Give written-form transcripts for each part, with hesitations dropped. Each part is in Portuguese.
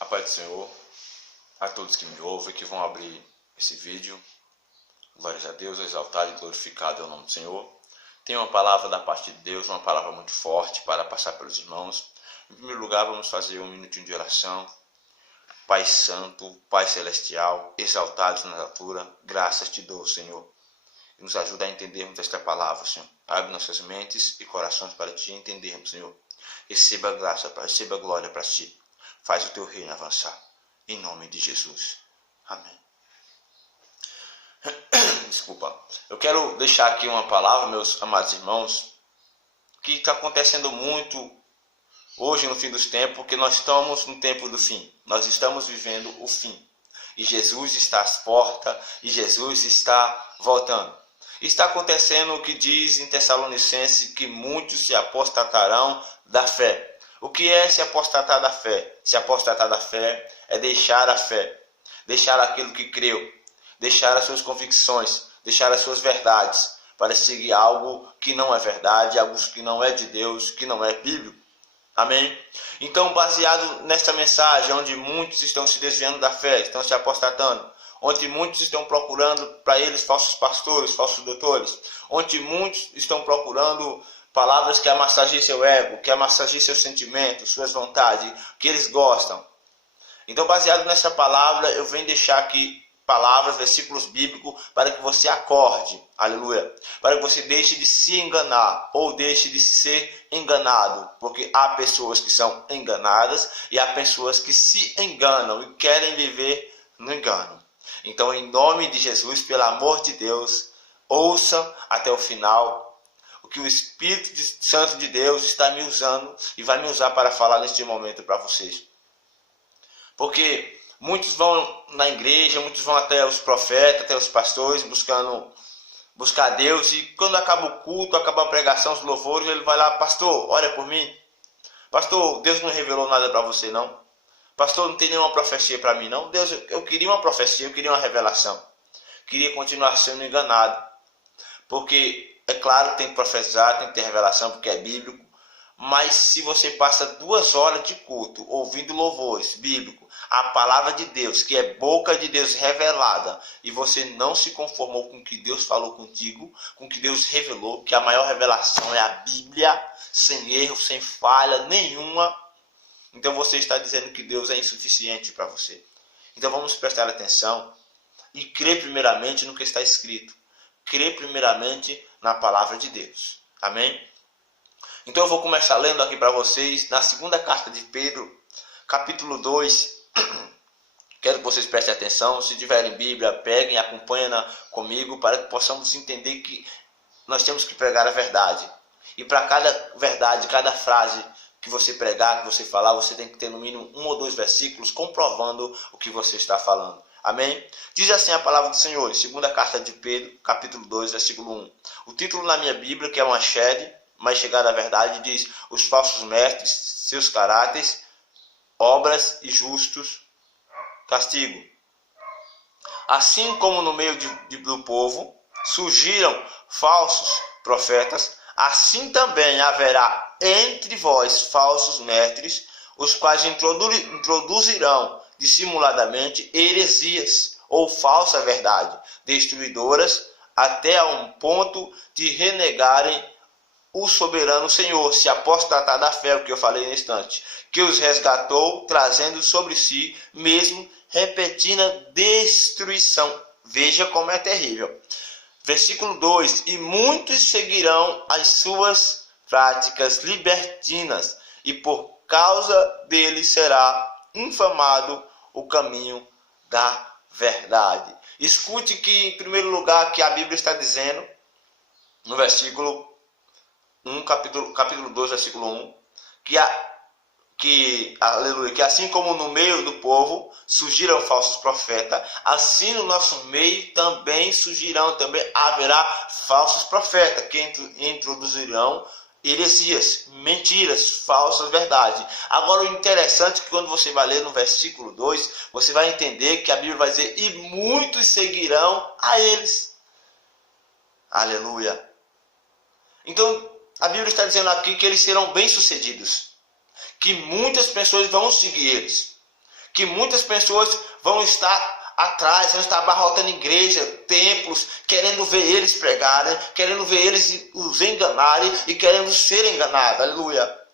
A paz do Senhor, a todos que me ouvem, que vão abrir esse vídeo. Glórias a Deus, exaltado e glorificado é o nome do Senhor. Tenho uma palavra da parte de Deus, uma palavra muito forte para passar pelos irmãos. Em primeiro lugar, vamos fazer um minutinho de oração. Pai Santo, Pai Celestial, exaltados na altura, graças te dou, Senhor. E nos ajuda a entendermos esta palavra, Senhor. Abre nossas mentes e corações para te entendermos, Senhor. Receba a graça, receba a glória para ti. Faz o teu reino avançar. Em nome de Jesus. Amém. Desculpa. Eu quero deixar aqui uma palavra, meus amados irmãos, que está acontecendo muito hoje no fim dos tempos, porque nós estamos no tempo do fim. Nós estamos vivendo o fim. E Jesus está às portas, e Jesus está voltando. Está acontecendo o que diz em Tessalonicenses, que muitos se apostatarão da fé. O que é se apostatar da fé? Se apostatar da fé é deixar a fé, deixar aquilo que creu, deixar as suas convicções, deixar as suas verdades, para seguir algo que não é verdade, algo que não é de Deus, que não é bíblico. Amém? Então, baseado nesta mensagem, onde muitos estão se desviando da fé, estão se apostatando, onde muitos estão procurando para eles falsos pastores, falsos doutores, onde muitos estão procurando palavras que amassageiem seu ego, que amassageiem seus sentimentos, suas vontades, que eles gostam. Então, baseado nessa palavra, eu venho deixar aqui palavras, versículos bíblicos, para que você acorde, aleluia, para que você deixe de se enganar, ou deixe de ser enganado, porque há pessoas que são enganadas, e há pessoas que se enganam, e querem viver no engano. Então, em nome de Jesus, pelo amor de Deus, ouçam até o final o que o Espírito Santo de Deus está me usando e vai me usar para falar neste momento para vocês. Porque muitos vão na igreja, muitos vão até os profetas, até os pastores, buscar Deus, e quando acaba o culto, acaba a pregação, os louvores, ele vai lá: pastor, ora por mim. Pastor, Deus não revelou nada para você, não? Pastor, não tem nenhuma profecia para mim, não? Deus, eu queria uma profecia, eu queria uma revelação. Queria continuar sendo enganado. Porque, é claro, tem que profetizar, tem que ter revelação, porque é bíblico. Mas se você passa 2 horas de culto ouvindo louvores bíblicos, a palavra de Deus, que é boca de Deus revelada, e você não se conformou com o que Deus falou contigo, com o que Deus revelou, que a maior revelação é a Bíblia, sem erro, sem falha nenhuma, então você está dizendo que Deus é insuficiente para você. Então vamos prestar atenção e crer primeiramente no que está escrito. Crer primeiramente na palavra de Deus. Amém? Então eu vou começar lendo aqui para vocês na segunda carta de Pedro, capítulo 2. Quero que vocês prestem atenção. Se tiverem Bíblia, peguem e acompanhem comigo, para que possamos entender que nós temos que pregar a verdade. E para cada verdade, cada frase que você pregar, que você falar, você tem que ter no mínimo 1 ou 2 versículos comprovando o que você está falando. Amém? Diz assim a palavra do Senhor, em segunda carta de Pedro, capítulo 2, versículo 1. O título na minha Bíblia, que é uma shed, mais chegada à verdade, diz: os falsos mestres, seus caráteres, obras e justos castigo. Assim como no meio do povo surgiram falsos profetas, assim também haverá entre vós falsos mestres, os quais introduzirão dissimuladamente heresias ou falsa verdade, destruidoras, até a um ponto de renegarem o soberano Senhor, se apostatar da fé, o que eu falei no instante, que os resgatou, trazendo sobre si mesmo repentina destruição. Veja como é terrível. Versículo 2: e muitos seguirão as suas práticas libertinas, e por causa deles será infamado o caminho da verdade. Escute que, em primeiro lugar, que a Bíblia está dizendo, no versículo 1, capítulo 2, versículo 1, que assim como no meio do povo surgiram falsos profetas, assim no nosso meio também haverá falsos profetas, que introduzirão heresias, mentiras, falsas verdades. Agora, o interessante é que quando você vai ler no versículo 2, você vai entender que a Bíblia vai dizer: e muitos seguirão a eles. Aleluia. Então, a Bíblia está dizendo aqui que eles serão bem-sucedidos, que muitas pessoas vão seguir eles, que muitas pessoas vão estar atrás, vão estar abarrotando igreja, templos, querendo ver eles pregarem, querendo ver eles os enganarem e querendo ser enganados. Aleluia.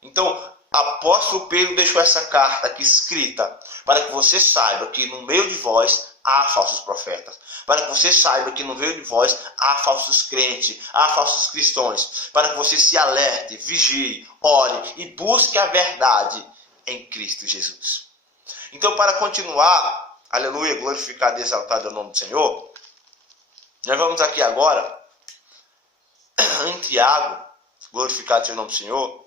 Então, apóstolo Pedro deixou essa carta aqui escrita para que você saiba que no meio de vós há falsos profetas. Para que você saiba que no meio de vós há falsos crentes, há falsos cristãos. Para que você se alerte, vigie, ore e busque a verdade em Cristo Jesus. Então, para continuar, aleluia, glorificado e exaltado é o nome do Senhor, nós vamos aqui agora em Tiago, glorificado seja o nome do Senhor,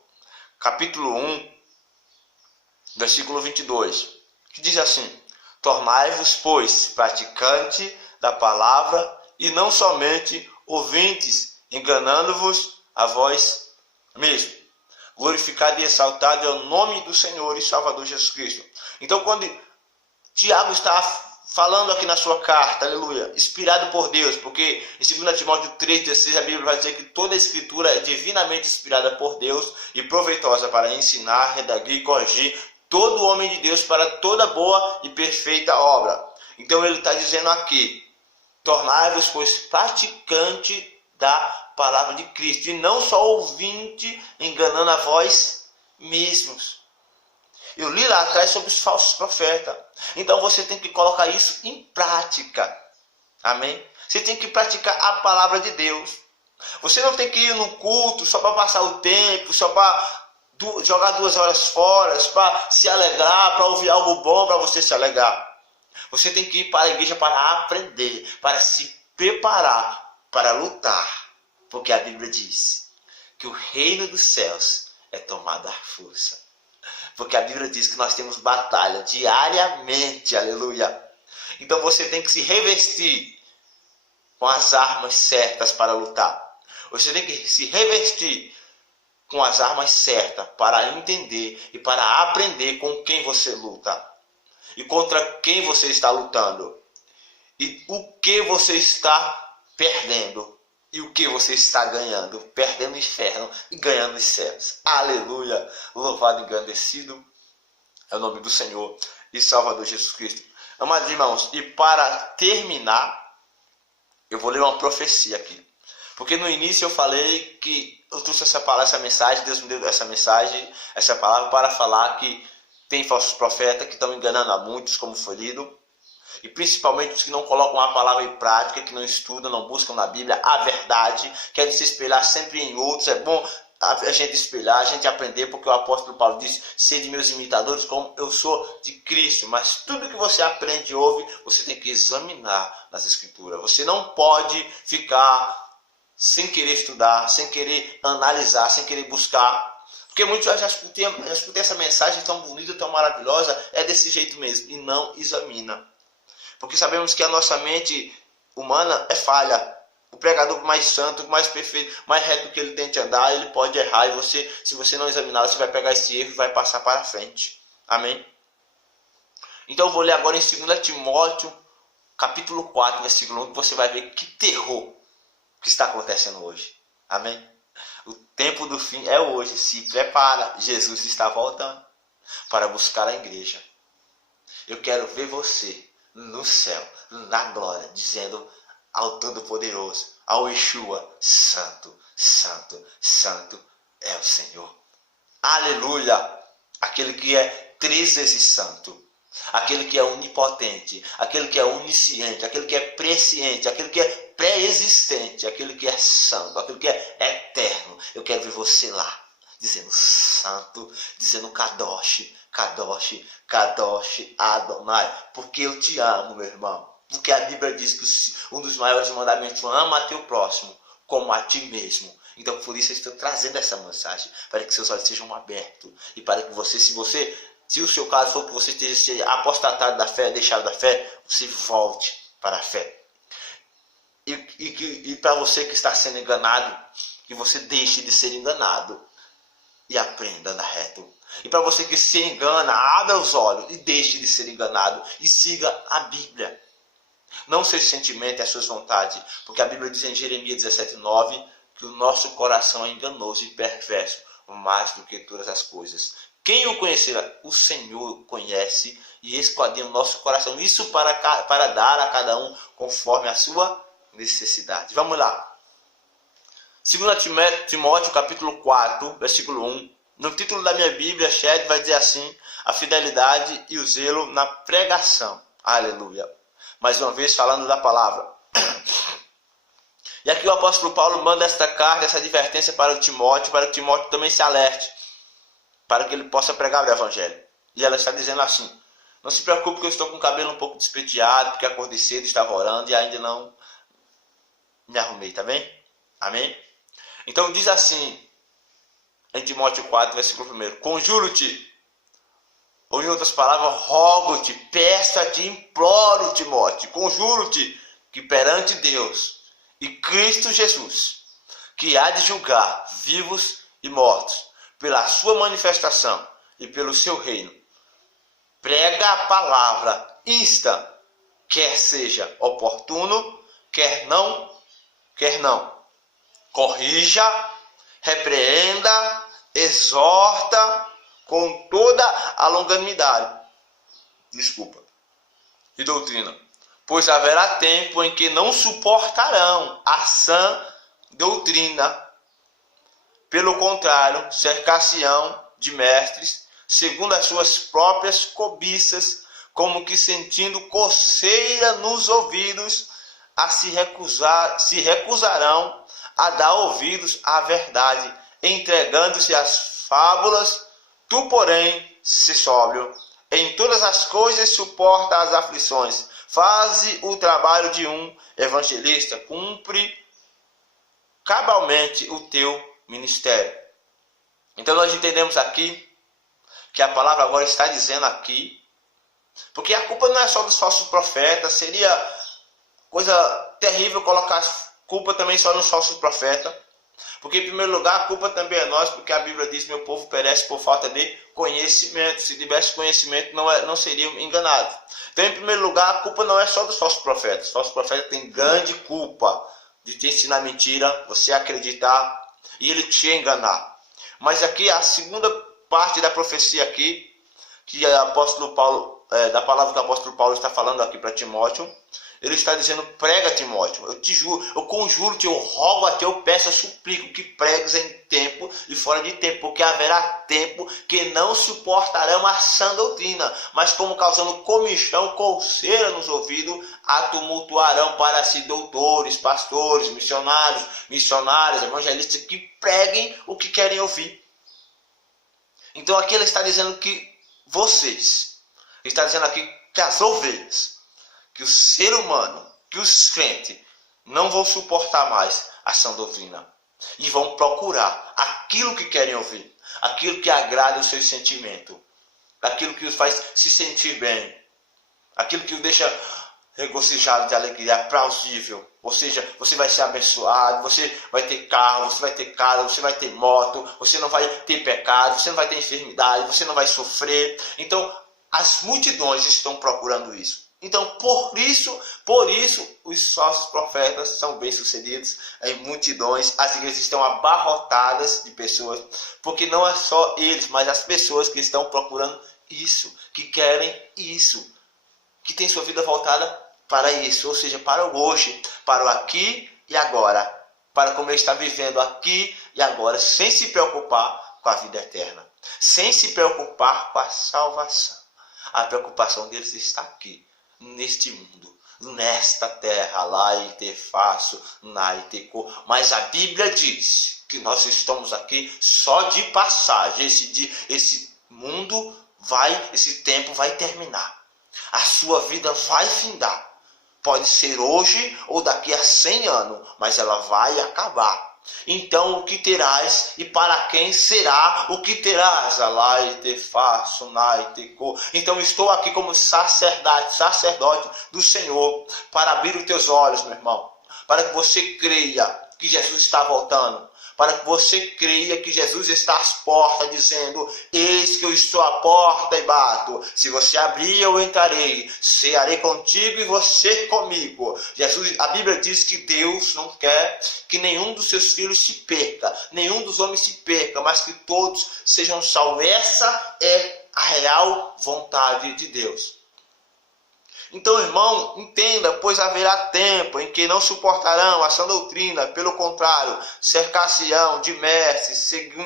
capítulo 1, versículo 22, que diz assim: tornai-vos, pois, praticante da palavra e não somente ouvintes, enganando-vos a vós mesmo. Glorificado e exaltado é o nome do Senhor e Salvador Jesus Cristo. Então, quando Tiago está falando aqui na sua carta, aleluia, inspirado por Deus, porque em 2 Timóteo 3,16 a Bíblia vai dizer que toda a escritura é divinamente inspirada por Deus e proveitosa para ensinar, redarguir e corrigir todo homem de Deus para toda boa e perfeita obra. Então ele está dizendo aqui: tornai-vos, pois, praticante da palavra de Cristo, e não só ouvinte, enganando a vós mesmos. Eu li lá atrás sobre os falsos profetas. Então você tem que colocar isso em prática. Amém? Você tem que praticar a palavra de Deus. Você não tem que ir no culto só para passar o tempo, só para jogar 2 horas fora, para se alegrar, para ouvir algo bom para você se alegrar. Você tem que ir para a igreja para aprender, para se preparar, para lutar. Porque a Bíblia diz que o reino dos céus é tomado à força. Porque a Bíblia diz que nós temos batalha diariamente, aleluia. Então você tem que se revestir com as armas certas para lutar. Você tem que se revestir com as armas certas para entender e para aprender com quem você luta. E contra quem você está lutando. E o que você está perdendo. E o que você está ganhando? Perdendo o inferno e ganhando os céus. Aleluia! Louvado e engrandecido é o nome do Senhor e Salvador Jesus Cristo. Amados irmãos, e para terminar, eu vou ler uma profecia aqui. Porque no início eu falei que eu trouxe essa palavra, essa mensagem, Deus me deu essa mensagem, essa palavra para falar que tem falsos profetas que estão enganando a muitos, como foi lido. E principalmente os que não colocam a palavra em prática, que não estudam, não buscam na Bíblia a verdade, querem se espelhar sempre em outros. É bom a gente espelhar, a gente aprender, porque o apóstolo Paulo diz: sede meus imitadores como eu sou de Cristo. Mas tudo que você aprende e ouve, você tem que examinar nas Escrituras. Você não pode ficar sem querer estudar, sem querer analisar, sem querer buscar. Porque muitos já escutei essa mensagem tão bonita, tão maravilhosa, é desse jeito mesmo, e não examina. Porque sabemos que a nossa mente humana é falha. O pregador mais santo, mais perfeito, mais reto que ele tente andar, ele pode errar. E você, se você não examinar, você vai pegar esse erro e vai passar para frente. Amém? Então eu vou ler agora em 2 Timóteo, capítulo 4, versículo 1, que você vai ver que terror que está acontecendo hoje. Amém? O tempo do fim é hoje. Se prepara. Jesus está voltando para buscar a igreja. Eu quero ver você no céu, na glória, dizendo ao Todo-Poderoso, ao Yeshua: Santo, Santo, Santo é o Senhor. Aleluia! Aquele que é 3 vezes santo, aquele que é onipotente, aquele que é onisciente, aquele que é presciente, aquele que é pré-existente, aquele que é santo, aquele que é eterno. Eu quero ver você lá, dizendo santo, dizendo Kadosh, Kadosh, Kadosh Adonai, porque eu te amo, meu irmão. Porque a Bíblia diz que um dos maiores mandamentos: ama a teu próximo como a ti mesmo. Então por isso eu estou trazendo essa mensagem, para que seus olhos sejam abertos, e para que você, se o seu caso for que você esteja apostatado da fé, deixado da fé, você volte para a fé. E para você que está sendo enganado, que você deixe de ser enganado e aprenda a andar reto. E para você que se engana, abra os olhos e deixe de ser enganado e siga a Bíblia. Não seus sentimentos e as suas vontades, porque a Bíblia diz em Jeremias 17:9 que o nosso coração é enganoso e perverso, mais do que todas as coisas. Quem o conhecerá? O Senhor conhece e esquadrinha o nosso coração. Isso para dar a cada um conforme a sua necessidade. Vamos lá. 2 Timóteo capítulo 4, versículo 1. No título da minha Bíblia, Shed, vai dizer assim: a fidelidade e o zelo na pregação. Aleluia. Mais uma vez falando da palavra. E aqui o apóstolo Paulo manda esta carta, essa advertência para o Timóteo, para que Timóteo também se alerte, para que ele possa pregar o evangelho. E ela está dizendo assim: não se preocupe que eu estou com o cabelo um pouco despenteado, porque acordei cedo, estava orando e ainda não me arrumei, tá bem? Amém? Então diz assim, em Timóteo 4, versículo 1: conjuro-te, ou em outras palavras, rogo-te, peço-te, imploro, Timóteo, conjuro-te, que perante Deus e Cristo Jesus, que há de julgar vivos e mortos, pela sua manifestação e pelo seu reino, prega a palavra, insta, quer seja oportuno, quer não, corrija, repreenda, exorta com toda a longanimidade, e doutrina, pois haverá tempo em que não suportarão a sã doutrina. Pelo contrário, cercar-se-ão de mestres, segundo as suas próprias cobiças, como que sentindo coceira nos ouvidos, se recusarão a dar ouvidos à verdade, entregando-se às fábulas. Tu, porém, se sóbrio, em todas as coisas suporta as aflições, faze o trabalho de um evangelista, cumpre cabalmente o teu ministério. Então nós entendemos aqui que a palavra agora está dizendo aqui, porque a culpa não é só dos falsos profetas, seria coisa terrível colocar a culpa também só nos falsos profetas, porque em primeiro lugar a culpa também é nossa, porque a Bíblia diz: meu povo perece por falta de conhecimento. Se tivesse conhecimento não seriam enganados. Então em primeiro lugar a culpa não é só dos falsos profetas. Os falsos profetas têm grande culpa de te ensinar mentira, você acreditar e ele te enganar. Mas aqui a segunda parte da profecia aqui, que o apóstolo Paulo, da palavra que o apóstolo Paulo está falando aqui para Timóteo, ele está dizendo: prega, Timóteo, eu te juro, eu conjuro-te, eu rogo a ti, eu peço, eu suplico que pregues em tempo e fora de tempo, porque haverá tempo que não suportarão a sã doutrina, mas como causando comichão, coceira nos ouvidos, a tumultuarão para si doutores, pastores, missionários, evangelistas, que preguem o que querem ouvir. Então aqui ele está dizendo que vocês, ele está dizendo aqui que as ovelhas, que o ser humano, que os crentes não vão suportar mais a sã doutrina e vão procurar aquilo que querem ouvir, aquilo que agrada o seu sentimento, aquilo que os faz se sentir bem, aquilo que os deixa regozijado de alegria, plausível. Ou seja, você vai ser abençoado, você vai ter carro, você vai ter casa, você vai ter moto, você não vai ter pecado, você não vai ter enfermidade, você não vai sofrer. Então as multidões estão procurando isso. Então, por isso, os falsos profetas são bem-sucedidos em multidões. As igrejas estão abarrotadas de pessoas, porque não é só eles, mas as pessoas que estão procurando isso, que querem isso, que têm sua vida voltada para isso, ou seja, para o hoje, para o aqui e agora, para como ele está vivendo aqui e agora, sem se preocupar com a vida eterna, sem se preocupar com a salvação. A preocupação deles está aqui, neste mundo, nesta terra, lá e te faço, na e te co. Mas a Bíblia diz que nós estamos aqui só de passagem. Esse mundo esse tempo vai terminar. A sua vida vai findar. Pode ser hoje ou daqui a 100 anos, mas ela vai acabar. Então o que terás e para quem será o que terás? Alai te faço, nai te co. Então estou aqui como sacerdote do Senhor, para abrir os teus olhos, meu irmão, para que você creia que Jesus está voltando, para que você creia que Jesus está às portas, dizendo: eis que eu estou à porta e bato. Se você abrir, eu entrarei, cearei contigo e você comigo. A Bíblia diz que Deus não quer que nenhum dos seus filhos se perca, nenhum dos homens se perca, mas que todos sejam salvos. Essa é a real vontade de Deus. Então, irmão, entenda, pois haverá tempo em que não suportarão a sã doutrina, pelo contrário, cercar-se-ão de mestres,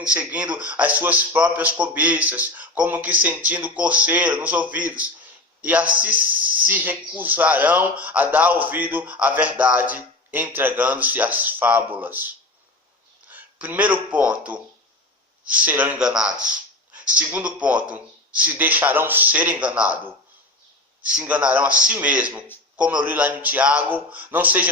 seguindo as suas próprias cobiças, como que sentindo coceira nos ouvidos, e assim se recusarão a dar ouvido à verdade, entregando-se às fábulas. Primeiro ponto, serão enganados. Segundo ponto, se deixarão ser enganados. Se enganarão a si mesmo. Como eu li lá em Tiago, não seja